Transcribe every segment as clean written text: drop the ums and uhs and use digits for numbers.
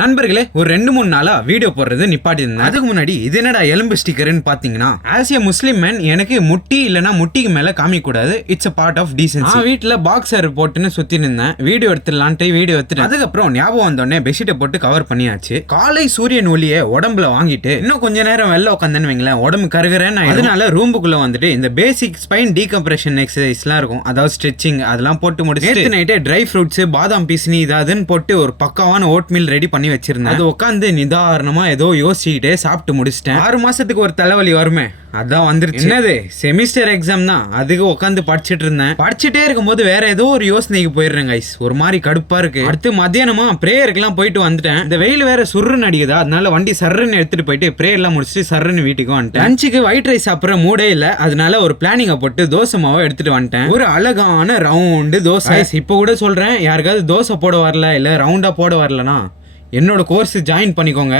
நண்பர்களே ஒரு 2-3 நாளா வீடியோ போடுறது நிப்பாட்டி இருந்தேன். அதுக்கு முன்னாடி இது என்னடா எலும்பு ஸ்டிக்கர்னு பாத்தீங்கன்னா, ஆஸ் ஏ முஸ்லிம் மேன் எனக்கு முட்டி இல்லனா முட்டிக்கு மேல காமிக்க கூடாது. It's a part of decency. நான் வீட்டுல பாக்ஸர் போட்டுன்னு சுத்தி நின்றேன். வீடியோ எடுத்துடலான்ட்டு வீடியோ எடுத்துட்டு அதுக்கப்புறம் ஞாபகம் வந்தோடனே பெட்ஷீட்டை போட்டு கவர் பண்ணியாச்சு. காலை சூரியன் ஒளியை உடம்புல வாங்கிட்டு இன்னும் கொஞ்ச நேரம் வெளில உட்காந்துன்னு வைங்களேன், உடம்பு கருகிறேன்னு. அதனால ரூமுக்குள்ள வந்துட்டு இந்த பேசிக் ஸ்பைன் டீகம்ப்ரெஷன் எக்ஸசைஸ்லாம் இருக்கும், அதாவது ஸ்ட்ரெச்சிங், அதெல்லாம் போட்டு முடிச்சு நைட்டே ட்ரை ஃப்ரூட்ஸ், பாதாம் பீஸ்னி இதாதுன்னு போட்டு ஒரு பக்காவான ஓட் மீல் ரெடி பண்ணி வச்சிருந்தேன். அது உட்காந்து நிதாரணமா ஏதோ யோசிச்சுக்கிட்டே சாப்பிட்டு முடிச்சிட்டேன். 6 மாசத்துக்கு ஒரு தலைவலி வருமே, அதான் வந்துருச்சு. என்னது செமிஸ்டர் எக்ஸாம் தான், அதுக்கு உட்காந்து படிச்சுட்டு இருந்தேன். படிச்சுட்டே இருக்கும்போது வேற ஏதோ ஒரு யோசனைக்கு போயிடுறேன் கைஸ். ஒரு மாதிரி கடுப்பா இருக்கு. அடுத்து மத்தியானமா பிரேயருக்குலாம் போயிட்டு வந்துட்டேன். இந்த வெயில் வேற சுருன்னு அடிக்குதா, அதனால வண்டி சர்ன்னு எடுத்துட்டு போயிட்டு பிரேயர்லாம் முடிச்சுட்டு சர்ன்னு வீட்டுக்கு வந்துட்டேன். லஞ்சுக்கு ஒயிட் ரைஸ் சாப்பிட்ற மூடே இல்ல, அதனால ஒரு பிளானிங்கை போட்டு தோசை மாவை எடுத்துட்டு வந்துட்டேன். ஒரு அழகான ரவுண்டு தோசை. இப்ப கூட சொல்றேன், யாருக்காவது தோசை போட வரல இல்ல ரவுண்டா போட வரலனா என்னோட கோர்ஸ் ஜாயின் பண்ணிக்கோங்க.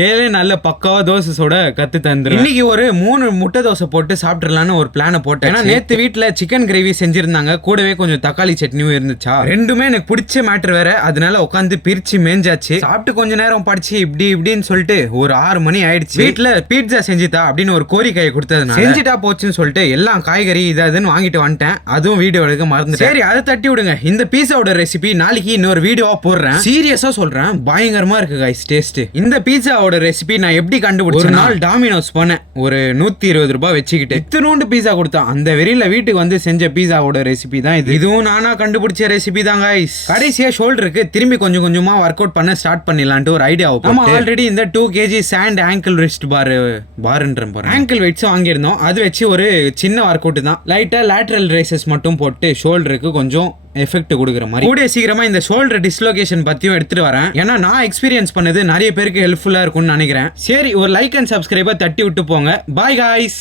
7 நல்ல பக்காவா தோசை சுட கத்து தந்துரும். இன்னைக்கு ஒரு 3 முட்டை தோசை போட்டு சாப்பிட்டுலான்னு ஒரு பிளானை போட்டேன். ஏன்னா நேத்து வீட்டுல சிக்கன் கிரேவி செஞ்சிருந்தாங்க, கூடவே கொஞ்சம் தக்காளி சட்னியும் இருந்துச்சா. ரெண்டுமே எனக்கு பிடிச்ச மேட்டர் வேற, அதனால உட்காந்து பிரிச்சு மேஞ்சாச்சு. சாப்பிட்டு கொஞ்ச நேரம் படிச்சு இப்படின்னு சொல்லிட்டு ஒரு 6 மணி ஆயிடுச்சு. வீட்டுல பீட்சா செஞ்சுட்டா அப்படின்னு ஒரு கோரிக்கையை கொடுத்தது, செஞ்சுட்டா போச்சுன்னு சொல்லிட்டு எல்லாம் காய்கறி இதுன்னு வாங்கிட்டு வந்துட்டேன். அதுவும் வீடியோ எடுக்க மறந்துட்டேன். சரி அதை தட்டி விடுங்க. இந்த பீஸாவோட ரெசிபி நாளைக்கு இன்னொரு வீடியோவா போடுறேன். சீரியஸா சொல்றேன், பயங்கரமா இருக்கு गाइस டேஸ்ட். இந்த பீஸாவோட ரெசிபி நான் எப்படி கண்டுபிடிச்சேன், ஒரு நாள் டாமினோஸ் போனேன், ஒரு 120 ரூபாய் வச்சுக்கிட்டு இத்தனோண்டு பீஸா கொடுத்தான். அந்த வெறியில வீட்டுக்கு வந்து செஞ்ச பீஸாவோட ரெசிபி தான் இது. இதுவும் நானா கண்டுபிடிச்ச ரெசிபி தான் गाइस. கடைசியா ஷோல்டருக்கு திரும்பி கொஞ்சம் கொஞ்சமா ஒர்க் அவுட் பண்ண ஸ்டார்ட் பண்ணிடலான்ட்டு ஒரு ஐடியா. நம்ம ஆல்ரெடி இந்த 2 kg சாண்ட் ஆங்கிள் ரிஸ்ட் பார்ன்ற போறேன் ஆங்கிள் வெயிட்ஸ் வாங்கியிருந்தோம். அது வச்சு ஒரு சின்ன ஒர்க் அவுட் தான். லைட்டா லேட்டரல் ரேசஸ் மட்டும் போட்டு ஷோல்டருக்கு கொஞ்சம் எஃபெக்ட் கொடுக்குற மாதிரி. கூட சீக்கிரமா இந்த ஷோல்டர் டிஸ்லோகேஷன் பத்தியும் எடுத்துட்டு வரேன். ஏன்னா நான் எக்ஸ்பீரியன்ஸ் பண்ணது நிறைய பேருக்கு ஹெல்ப்ஃபுல்லா இருக்கும்னு நினைக்கிறேன். சரி ஒரு லைக் அண்ட் சப்ஸ்கிரைபர் தட்டி விட்டு போங்க. Bye guys.